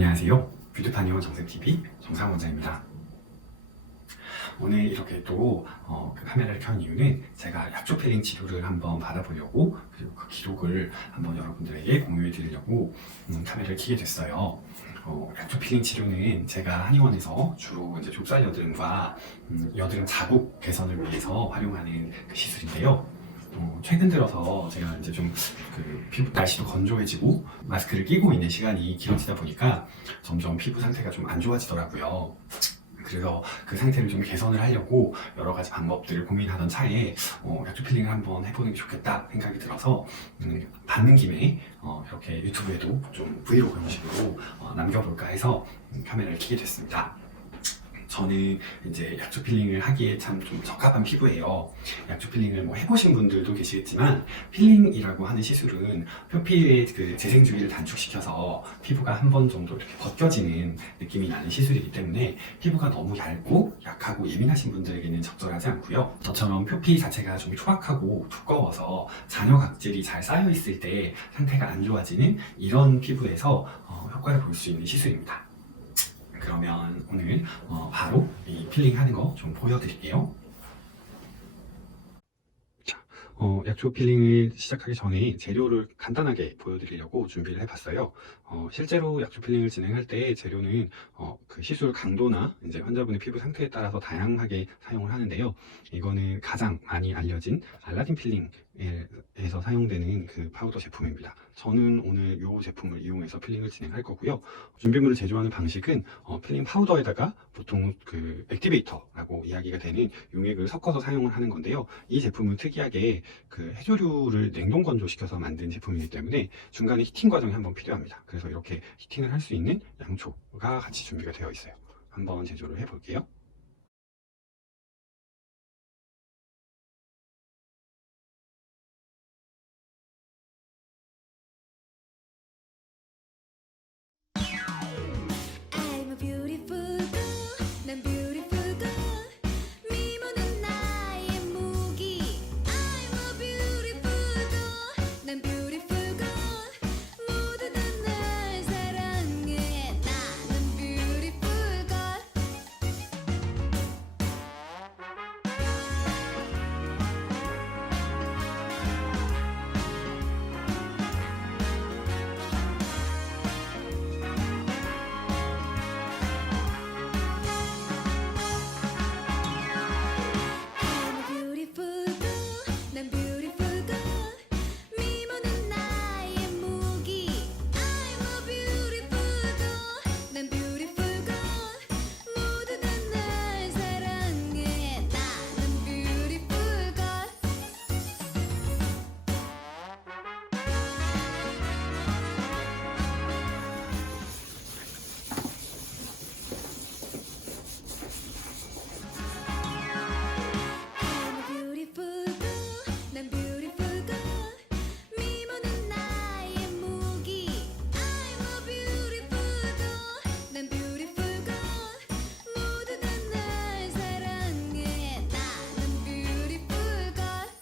안녕하세요. 뷰티파니오 정샘TV 정상원장입니다. 오늘 이렇게 또 카메라를 켠 이유는 제가 약초 필링 치료를 한번 받아보려고, 그리고 그 기록을 한번 여러분들에게 공유해 드리려고 카메라를 켜게 됐어요. 약초 필링 치료는 제가 한의원에서 주로 이제 좁쌀 여드름과 여드름 자국 개선을 위해서 활용하는 그 시술인데요. 최근 들어서 제가 이제 좀 피부 날씨도 건조해지고 마스크를 끼고 있는 시간이 길어지다 보니까 점점 피부 상태가 좀 안 좋아지더라고요. 그래서 그 상태를 좀 개선을 하려고 여러 가지 방법들을 고민하던 차에 약초 필링을 한번 해보는 게 좋겠다 생각이 들어서 받는 김에 이렇게 유튜브에도 좀 브이로그 형식으로 남겨볼까 해서 카메라를 켜게 됐습니다. 저는 이제 약초 필링을 하기에 참 좀 적합한 피부예요. 약초 필링을 해보신 분들도 계시겠지만, 필링이라고 하는 시술은 표피의 그 재생 주기를 단축시켜서 피부가 한 번 정도 이렇게 벗겨지는 느낌이 나는 시술이기 때문에 피부가 너무 얇고 약하고 예민하신 분들에게는 적절하지 않고요. 저처럼 표피 자체가 좀 투박하고 두꺼워서 잔여 각질이 잘 쌓여 있을 때 상태가 안 좋아지는 이런 피부에서 효과를 볼 수 있는 시술입니다. 그러면 오늘 바로 이 필링 하는 거 좀 보여드릴게요. 자, 약초 필링을 시작하기 전에 재료를 간단하게 보여드리려고 준비를 해봤어요. 실제로 약초 필링을 진행할 때 재료는 그 시술 강도나 이제 환자분의 피부 상태에 따라서 다양하게 사용을 하는데요. 이거는 가장 많이 알려진 알라딘 필링에서 사용되는 그 파우더 제품입니다. 저는 오늘 이 제품을 이용해서 필링을 진행할 거고요. 준비물을 제조하는 방식은 필링 파우더에다가 보통 그 액티베이터라고 이야기가 되는 용액을 섞어서 사용을 하는 건데요. 이 제품은 특이하게 그 해조류를 냉동 건조시켜서 만든 제품이기 때문에 중간에 히팅 과정이 한번 필요합니다. 그래서 이렇게 히팅을 할 수 있는 양초가 같이 준비가 되어 있어요. 한번 제조를 해볼게요. I'm a beautiful girl. 난 beautiful girl. 미모는 나의 무기. I'm a beautiful girl. 난 beautiful girl. 모두 다 날 사랑해. 나는 beautiful girl. I'm a beautiful girl. 난 beautiful girl. 미모는 나의 무기. I'm a beautiful girl. 난 beautiful girl. 모두 다 날 사랑해. 나는 beautiful girl. I'm a beautiful girl. 난 beautiful girl. 미모는 나의 무기. I'm a beautiful girl. 난 beautiful girl. 모두 다 날 사랑해. 나는 beautiful girl.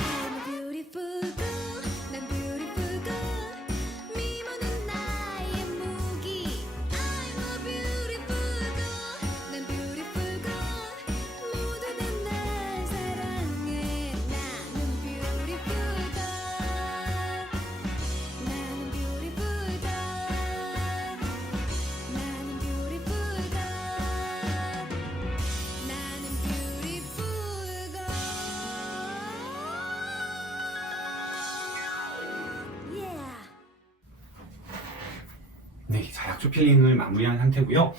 I'm a beautiful girl. 난 beautiful girl. 미모는 나의 무기. I'm a beautiful girl. 난 beautiful girl. 모두 다 날 사랑해. 나는 beautiful girl. 나는 beautiful girl. 나는 beautiful girl. 나는 beautiful girl. Yeah. 네, 자, 약초 필링을 마무리한 상태고요.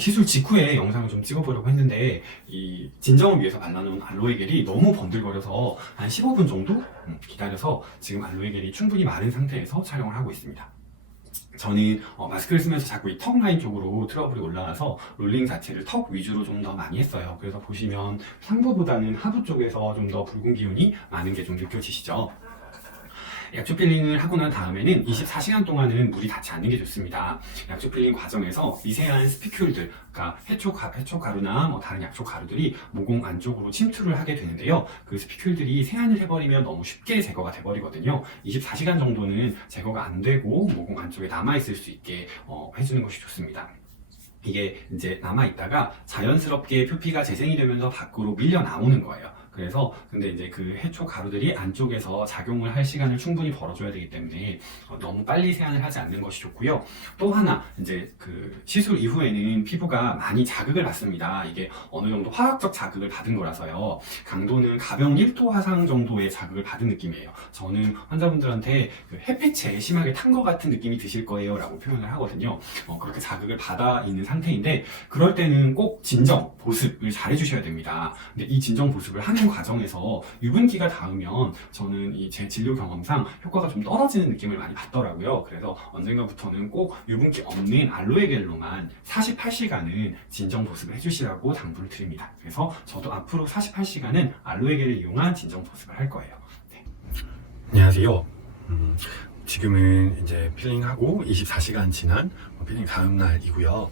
시술 직후에 영상을 좀 찍어보려고 했는데 이 진정을 위해서 발라놓은 알로에 겔이 너무 번들거려서 한 15분 정도 기다려서 지금 알로에 겔이 충분히 마른 상태에서 촬영을 하고 있습니다. 저는 마스크를 쓰면서 자꾸 이 턱 라인 쪽으로 트러블이 올라와서 롤링 자체를 턱 위주로 좀 더 많이 했어요. 그래서 보시면 상부보다는 하부 쪽에서 좀 더 붉은 기운이 많은 게 좀 느껴지시죠? 약초 필링을 하고 난 다음에는 24시간 동안은 물이 닿지 않는 게 좋습니다. 약초 필링 과정에서 미세한 스피큘들, 그러니까 해초 가루나 뭐 다른 약초 가루들이 모공 안쪽으로 침투를 하게 되는데요. 그 스피큘들이 세안을 해버리면 너무 쉽게 제거가 돼버리거든요. 24시간 정도는 제거가 안 되고 모공 안쪽에 남아있을 수 있게 해주는 것이 좋습니다. 이게 이제 남아있다가 자연스럽게 표피가 재생이 되면서 밖으로 밀려 나오는 거예요. 그래서 근데 이제 그 해초 가루들이 안쪽에서 작용을 할 시간을 충분히 벌어줘야 되기 때문에 너무 빨리 세안을 하지 않는 것이 좋고요. 또 하나 이제 그 시술 이후에는 피부가 많이 자극을 받습니다. 이게 어느 정도 화학적 자극을 받은 거라서요. 강도는 가벼운 1도 화상 정도의 자극을 받은 느낌이에요. 저는 환자분들한테 그 햇빛에 심하게 탄 것 같은 느낌이 드실 거예요 라고 표현을 하거든요. 그렇게 자극을 받아 있는 상태인데 그럴 때는 꼭 진정 보습을 잘 해주셔야 됩니다. 근데 이 진정 보습을 하는 과정에서 유분기가 닿으면 저는 이 제 진료 경험상 효과가 좀 떨어지는 느낌을 많이 받더라고요. 그래서 언젠가부터는 꼭 유분기 없는 알로에 겔로만 48시간은 진정 보습을 해주시라고 당부를 드립니다. 그래서 저도 앞으로 48시간은 알로에 겔을 이용한 진정 보습을 할 거예요. 네. 안녕하세요. 지금은 이제 필링하고 24시간 지난 필링 다음 날이고요.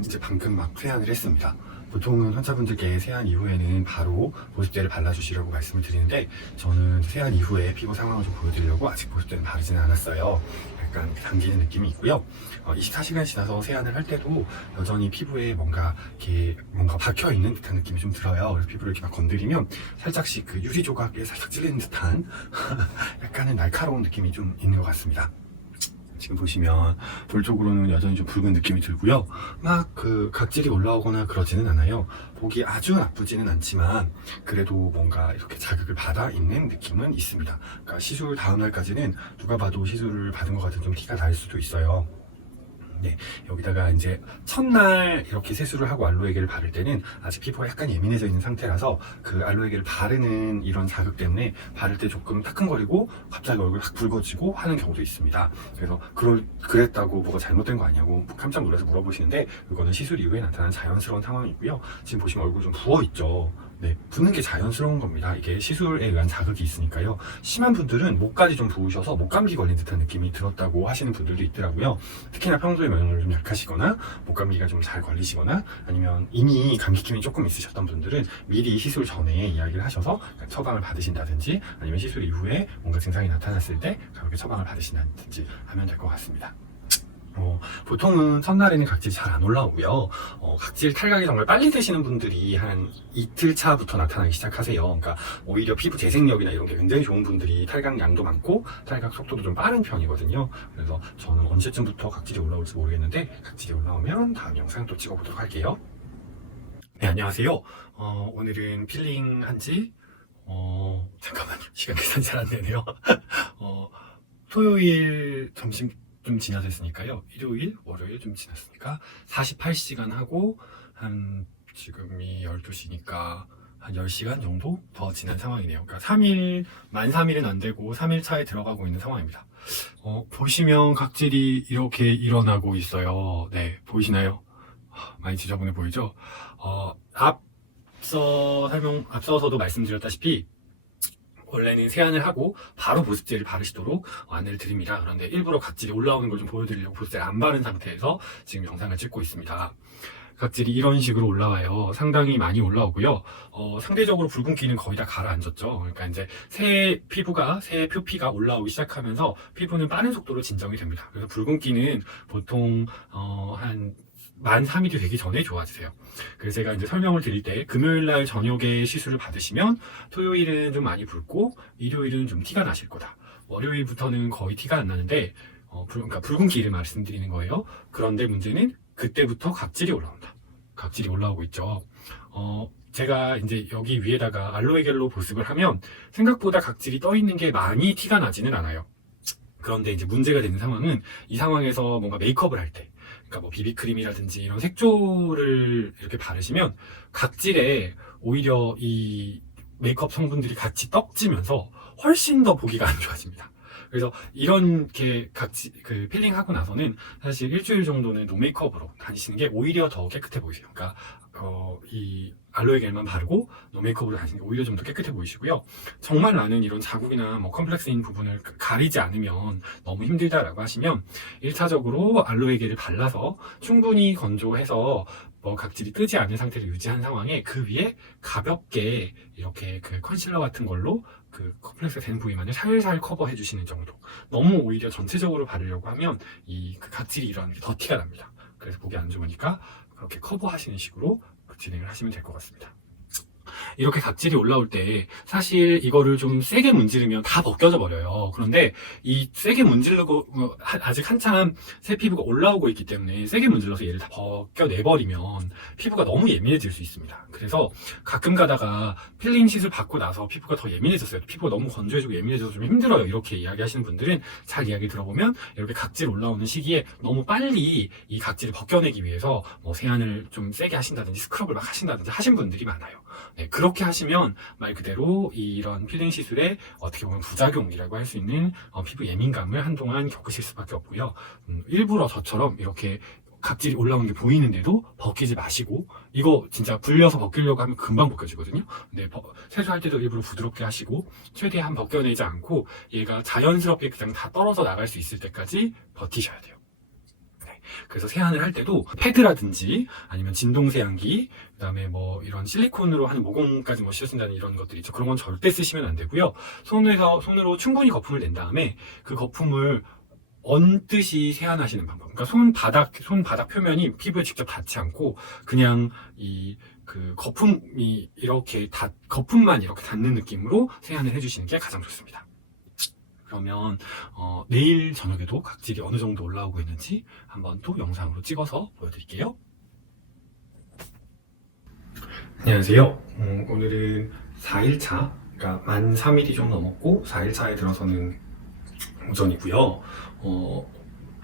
이제 방금 막 세안을 했습니다. 보통은 환자분들께 세안 이후에는 바로 보습제를 발라주시라고 말씀을 드리는데 저는 세안 이후에 피부 상황을 좀 보여드리려고 아직 보습제는 바르지는 않았어요. 약간 당기는 느낌이 있고요. 24시간 지나서 세안을 할 때도 여전히 피부에 뭔가 박혀 있는 듯한 느낌이 좀 들어요. 그래서 피부를 이렇게 막 건드리면 살짝씩 그 유리 조각에 살짝 찔리는 듯한 약간은 날카로운 느낌이 좀 있는 것 같습니다. 지금 보시면 볼 쪽으로는 여전히 좀 붉은 느낌이 들고요. 막 그 각질이 올라오거나 그러지는 않아요. 보기 아주 나쁘지는 않지만 그래도 뭔가 이렇게 자극을 받아 있는 느낌은 있습니다. 그러니까 시술 다음 날까지는 누가 봐도 시술을 받은 것 같은 좀 티가 날 수도 있어요. 네, 여기다가 이제 첫날 이렇게 세수를 하고 알로에겔을 바를 때는 아직 피부가 약간 예민해져 있는 상태라서 그 알로에겔을 바르는 이런 자극 때문에 바를 때 조금 따끔거리고 갑자기 얼굴이 확 붉어지고 하는 경우도 있습니다. 그래서 그랬다고 뭐가 잘못된 거 아니냐고 깜짝 놀라서 물어보시는데 그거는 시술 이후에 나타난 자연스러운 상황이고요. 지금 보시면 얼굴 좀 부어있죠. 네, 붓는 게 자연스러운 겁니다. 이게 시술에 의한 자극이 있으니까요. 심한 분들은 목까지 좀 부으셔서 목감기 걸린 듯한 느낌이 들었다고 하시는 분들도 있더라고요. 특히나 평소에 면역력이 좀 약하시거나 목감기가 좀 잘 걸리시거나 아니면 이미 감기 기운이 조금 있으셨던 분들은 미리 시술 전에 이야기를 하셔서 처방을 받으신다든지 아니면 시술 이후에 뭔가 증상이 나타났을 때 가볍게 처방을 받으신다든지 하면 될 것 같습니다. 보통은 첫날에는 각질이 잘 안 올라오고요. 각질 탈각이 정말 빨리 되시는 분들이 한 이틀 차부터 나타나기 시작하세요. 그러니까 오히려 피부 재생력이나 이런 게 굉장히 좋은 분들이 탈각 양도 많고 탈각 속도도 좀 빠른 편이거든요. 그래서 저는 언제쯤부터 각질이 올라올지 모르겠는데 각질이 올라오면 다음 영상 또 찍어보도록 할게요. 네, 안녕하세요. 오늘은 필링 한지 잠깐만요. 시간 계산이 잘 안 되네요. 토요일 점심 좀 지나셨으니까요. 일요일, 월요일 좀 지났으니까 48시간 하고 한 지금이 12시니까 한 10시간 정도 더 지난 상황이네요. 그러니까 3일, 만 3일은 안 되고 3일 차에 들어가고 있는 상황입니다. 보시면 각질이 이렇게 일어나고 있어요. 네, 보이시나요? 많이 지저분해 보이죠? 앞서서도 말씀드렸다시피 원래는 세안을 하고 바로 보습제를 바르시도록 안내를 드립니다. 그런데 일부러 각질이 올라오는 걸 좀 보여드리려고 보습제를 안 바른 상태에서 지금 영상을 찍고 있습니다. 각질이 이런 식으로 올라와요. 상당히 많이 올라오고요. 상대적으로 붉은기는 거의 다 가라앉았죠. 그러니까 이제 새 표피가 올라오기 시작하면서 피부는 빠른 속도로 진정이 됩니다. 그래서 붉은기는 보통 한 만 3일이 되기 전에 좋아지세요. 그래서 제가 이제 설명을 드릴 때 금요일날 저녁에 시술을 받으시면 토요일은 좀 많이 붉고 일요일은 좀 티가 나실 거다. 월요일부터는 거의 티가 안 나는데 그러니까 붉은기를 말씀드리는 거예요. 그런데 문제는 그때부터 각질이 올라온다. 각질이 올라오고 있죠. 제가 이제 여기 위에다가 알로에겔로 보습을 하면 생각보다 각질이 떠 있는 게 많이 티가 나지는 않아요. 그런데 이제 문제가 되는 상황은 이 상황에서 뭔가 메이크업을 할 때 그러니까 뭐 비비크림이라든지 이런 색조를 이렇게 바르시면 각질에 오히려 이 메이크업 성분들이 같이 떡지면서 훨씬 더 보기가 안 좋아집니다. 그래서 이렇게 필링하고 나서는 사실 일주일 정도는 노 메이크업으로 다니시는 게 오히려 더 깨끗해 보이세요. 그러니까 이 알로에 겔만 바르고 메이크업으로 하시는 게 오히려 좀 더 깨끗해 보이시고요. 정말 나는 이런 자국이나 뭐 컴플렉스인 부분을 가리지 않으면 너무 힘들다라고 하시면 1차적으로 알로에 겔을 발라서 충분히 건조해서 뭐 각질이 뜨지 않은 상태를 유지한 상황에 그 위에 가볍게 이렇게 그 컨실러 같은 걸로 그 컴플렉스가 되는 부위만을 살살 커버해 주시는 정도. 너무 오히려 전체적으로 바르려고 하면 이 그 각질이 일어나는 게 더 티가 납니다. 그래서 보기 안 좋으니까 그렇게 커버하시는 식으로 진행을 하시면 될 것 같습니다. 이렇게 각질이 올라올 때 사실 이거를 좀 세게 문지르면 다 벗겨져 버려요. 그런데 이 세게 문지르고 아직 한참 새 피부가 올라오고 있기 때문에 세게 문질러서 얘를 다 벗겨내버리면 피부가 너무 예민해질 수 있습니다. 그래서 가끔 가다가 필링 시술 받고 나서 피부가 더 예민해졌어요. 피부가 너무 건조해지고 예민해져서 좀 힘들어요. 이렇게 이야기하시는 분들은 잘 이야기 들어보면 이렇게 각질 올라오는 시기에 너무 빨리 이 각질을 벗겨내기 위해서 뭐 세안을 좀 세게 하신다든지 스크럽을 막 하신다든지 하신 분들이 많아요. 네, 그렇게 하시면 말 그대로 이런 필링 시술의 어떻게 보면 부작용이라고 할 수 있는 피부 예민감을 한동안 겪으실 수밖에 없고요. 일부러 저처럼 이렇게 각질이 올라오는 게 보이는데도 벗기지 마시고, 이거 진짜 불려서 벗기려고 하면 금방 벗겨지거든요. 근데 세수할 때도 일부러 부드럽게 하시고 최대한 벗겨내지 않고 얘가 자연스럽게 그냥 다 떨어져 나갈 수 있을 때까지 버티셔야 돼요. 그래서 세안을 할 때도 패드라든지 아니면 진동 세안기, 그 다음에 뭐 이런 실리콘으로 하는 모공까지 뭐 씌워준다는 이런 것들 있죠. 그런 건 절대 쓰시면 안 되고요. 손으로 충분히 거품을 낸 다음에 그 거품을 얹듯이 세안하시는 방법. 그러니까 손바닥 표면이 피부에 직접 닿지 않고 그냥 그 거품이 이렇게 거품만 이렇게 닿는 느낌으로 세안을 해주시는 게 가장 좋습니다. 그러면 내일 저녁에도 각질이 어느 정도 올라오고 있는지 한번 또 영상으로 찍어서 보여드릴게요. 안녕하세요. 오늘은 4일차, 그러니까 만 3일이 좀 넘었고 4일차에 들어서는 오전이고요.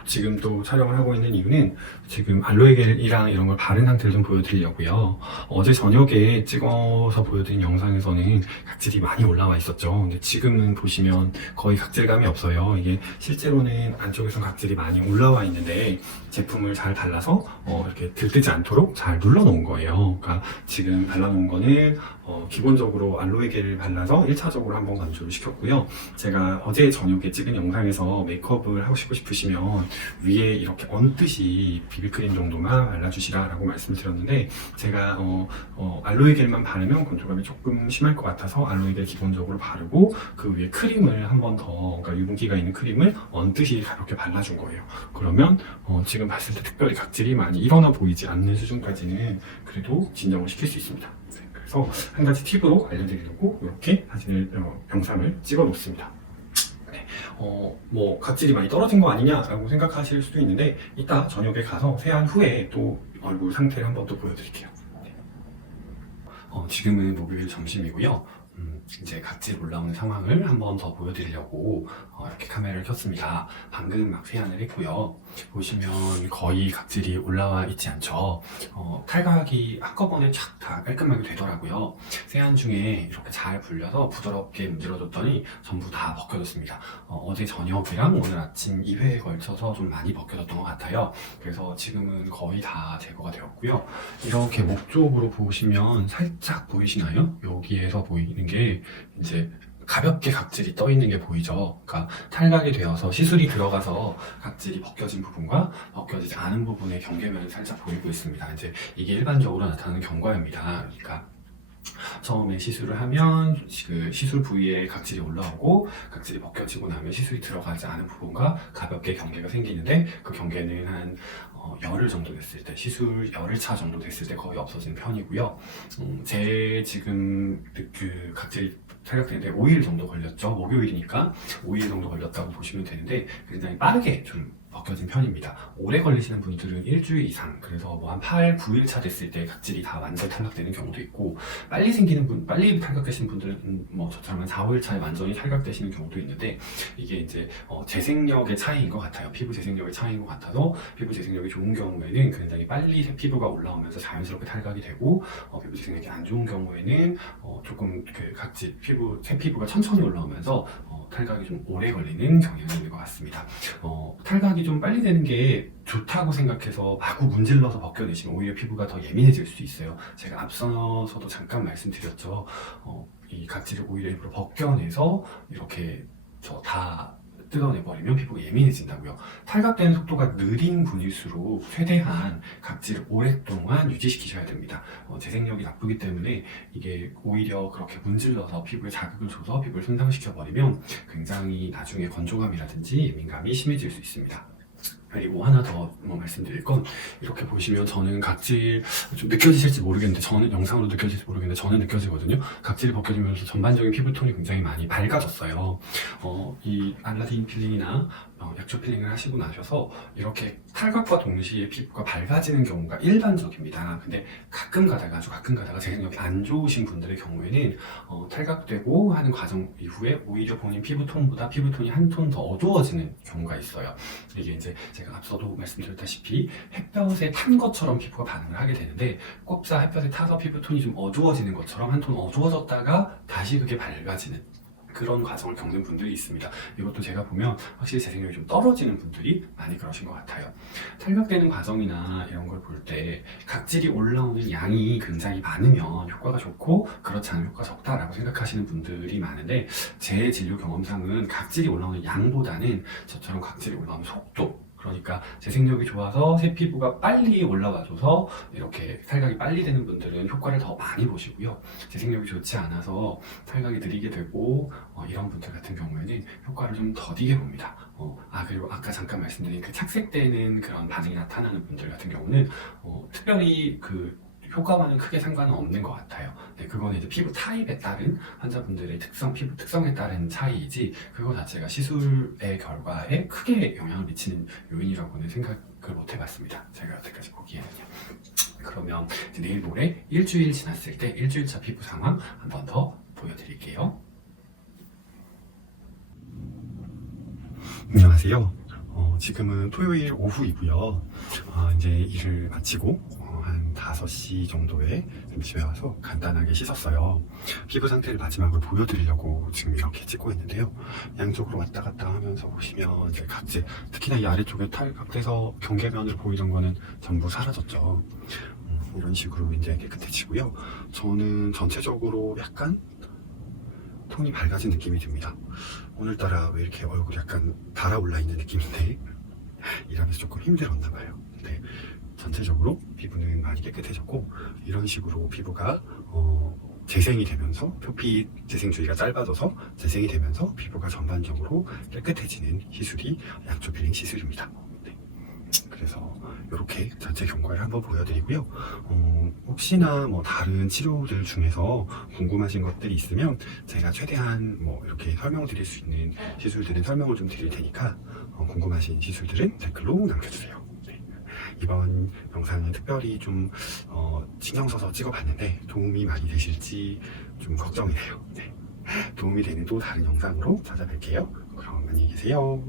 지금 또 촬영을 하고 있는 이유는 지금 알로에 겔이랑 이런 걸 바른 상태를 좀 보여드리려고요. 어제 저녁에 찍어서 보여드린 영상에서는 각질이 많이 올라와 있었죠. 근데 지금은 보시면 거의 각질감이 없어요. 이게 실제로는 안쪽에서 각질이 많이 올라와 있는데 제품을 잘 발라서 이렇게 들뜨지 않도록 잘 눌러 놓은 거예요. 그러니까 지금 발라놓은 거는 기본적으로 알로에 겔을 발라서 1차적으로 한번 건조를 시켰고요. 제가 어제 저녁에 찍은 영상에서 메이크업을 하시고 싶으시면 위에 이렇게 얹듯이 비비크림 정도만 발라주시라 라고 말씀을 드렸는데, 제가 알로에 겔만 바르면 건조감이 조금 심할 것 같아서 알로에 겔 기본적으로 바르고 그 위에 크림을 한 번 더, 그러니까 유분기가 있는 크림을 얹듯이 가볍게 발라준 거예요. 그러면 지금 봤을 때 특별히 각질이 많이 일어나 보이지 않는 수준까지는 그래도 진정을 시킬 수 있습니다. 그래서 한 가지 팁으로 알려드리려고 이렇게 영상을 찍어 놓습니다. 뭐 각질이 많이 떨어진 거 아니냐라고 생각하실 수도 있는데, 이따 저녁에 가서 세안 후에 또 얼굴 상태를 한번 또 보여드릴게요. 지금은 목요일 점심이고요. 이제 각질 올라오는 상황을 한번 더 보여드리려고 이렇게 카메라를 켰습니다. 방금 막 세안을 했고요. 보시면 거의 각질이 올라와 있지 않죠. 탈각이 한꺼번에 촥 다 깔끔하게 되더라고요. 세안 중에 이렇게 잘 불려서 부드럽게 문질러줬더니 전부 다 벗겨졌습니다. 어제 저녁이랑 오늘 아침 2회에 걸쳐서 좀 많이 벗겨졌던 것 같아요. 그래서 지금은 거의 다 제거가 되었고요. 이렇게 목 쪽으로 보시면 살짝 보이시나요? 여기에서 보이는 게 이제 가볍게 각질이 떠 있는 게 보이죠. 그러니까 탈각이 되어서 시술이 들어가서 각질이 벗겨진 부분과 벗겨지지 않은 부분의 경계면이 살짝 보이고 있습니다. 이제 이게 일반적으로 나타나는 경과입니다. 그러니까 처음에 시술을 하면 그 시술 부위에 각질이 올라오고 각질이 벗겨지고 나면 시술이 들어가지 않은 부분과 가볍게 경계가 생기는데, 그 경계는 한 열흘 정도 됐을 때, 시술 열흘차 정도 됐을 때 거의 없어지는 편이고요. 제 지금 그 각질이 탈각되는데 5일 정도 걸렸죠. 목요일이니까 5일 정도 걸렸다고 보시면 되는데 굉장히 빠르게 좀 벗겨진 편입니다. 오래 걸리시는 분들은 일주일 이상, 그래서 뭐 한 8, 9일 차 됐을 때 각질이 다 완전 탈각되는 경우도 있고, 빨리 탈각되시는 분들은 뭐 저처럼 한 4, 5일 차에 완전히 탈각되시는 경우도 있는데, 이게 이제 재생력의 차이인 것 같아요. 피부 재생력의 차이인 것 같아서 피부 재생력이 좋은 경우에는 굉장히 빨리 새 피부가 올라오면서 자연스럽게 탈각이 되고, 피부 재생력이 안 좋은 경우에는 조금 그 각질 새 피부가 천천히 올라오면서 탈각이 좀 오래 걸리는 경향이 있는 것 같습니다. 탈각이 좀 빨리 되는 게 좋다고 생각해서 마구 문질러서 벗겨내시면 오히려 피부가 더 예민해질 수 있어요. 제가 앞서서도 잠깐 말씀드렸죠. 이 각질을 오히려 일부러 벗겨내서 이렇게 다 뜯어내버리면 피부가 예민해진다고요. 탈각되는 속도가 느린 분일수록 최대한 각질을 오랫동안 유지시키셔야 됩니다. 재생력이 나쁘기 때문에 이게 오히려 그렇게 문질러서 피부에 자극을 줘서 피부를 손상시켜버리면 굉장히 나중에 건조감이라든지 예민감이 심해질 수 있습니다. 그리고 하나 더 말씀드릴 건, 이렇게 보시면 저는 각질 좀 느껴지실지 모르겠는데, 저는 영상으로 느껴질지 모르겠는데 저는 느껴지거든요. 각질이 벗겨지면서 전반적인 피부톤이 굉장히 많이 밝아졌어요. 이 알라딘 필링이나 약초 필링을 하시고 나셔서 이렇게 탈각과 동시에 피부가 밝아지는 경우가 일반적입니다. 근데 가끔 가다가, 아주 가끔 가다가 재생력이 안 좋으신 분들의 경우에는 탈각되고 하는 과정 이후에 오히려 본인 피부톤보다 피부톤이 한 톤 더 어두워지는 경우가 있어요. 이게 이제 제가 앞서도 말씀드렸다시피 햇볕에 탄 것처럼 피부가 반응을 하게 되는데, 꼽사 햇볕에 타서 피부톤이 좀 어두워지는 것처럼 한 톤 어두워졌다가 다시 그게 밝아지는 그런 과정을 겪는 분들이 있습니다. 이것도 제가 보면 확실히 재생력이 좀 떨어지는 분들이 많이 그러신 것 같아요. 탈각되는 과정이나 이런 걸 볼 때 각질이 올라오는 양이 굉장히 많으면 효과가 좋고, 그렇지 않으면 효과가 적다라고 생각하시는 분들이 많은데, 제 진료 경험상은 각질이 올라오는 양보다는 저처럼 각질이 올라오는 속도, 그러니까 재생력이 좋아서 새 피부가 빨리 올라와줘서 이렇게 탈각이 빨리 되는 분들은 효과를 더 많이 보시고요. 재생력이 좋지 않아서 탈각이 느리게 되고 이런 분들 같은 경우에는 효과를 좀 더디게 봅니다. 그리고 아까 잠깐 말씀드린 그 착색되는 그런 반응이 나타나는 분들 같은 경우는 특별히 그 효과와는 크게 상관은 없는 것 같아요. 네, 그거는 이제 피부 타입에 따른 환자분들의 피부 특성에 따른 차이이지, 그거 자체가 시술의 결과에 크게 영향을 미치는 요인이라고는 생각을 못 해봤습니다. 제가 여태까지 보기에는요. 그러면 이제 내일 모레 일주일 지났을 때 일주일차 피부 상황 한 번 더 보여드릴게요. 안녕하세요. 지금은 토요일 오후이고요. 이제 일을 마치고 한 5시 정도에 집에 와서 간단하게 씻었어요. 피부 상태를 마지막으로 보여드리려고 지금 이렇게 찍고 있는데요. 양쪽으로 왔다 갔다 하면서 보시면 이제 각질, 특히나 이 아래쪽에 탈각돼서 경계면으로 보이던 거는 전부 사라졌죠. 이런 식으로 이제 깨끗해지고요. 저는 전체적으로 약간 톤이 밝아진 느낌이 듭니다. 오늘따라 왜 이렇게 얼굴이 약간 달아올라 있는 느낌인데 일하면서 조금 힘들었나 봐요. 네, 전체적으로 피부는 많이 깨끗해졌고, 이런 식으로 피부가 재생이 되면서 표피 재생 주기가 짧아져서 재생이 되면서 피부가 전반적으로 깨끗해지는 시술이 약초 필링 시술입니다. 네, 그래서 이렇게 전체 경과를 한번 보여드리고요. 혹시나 다른 치료들 중에서 궁금하신 것들이 있으면 제가 최대한 이렇게 설명드릴 수 있는 시술들은 설명을 좀 드릴 테니까 궁금하신 시술들은 댓글로 남겨주세요. 네. 이번 영상은 특별히 좀 신경 써서 찍어봤는데 도움이 많이 되실지 좀 걱정이네요. 네. 도움이 되는 또 다른 영상으로 찾아뵐게요. 그럼 안녕히 계세요.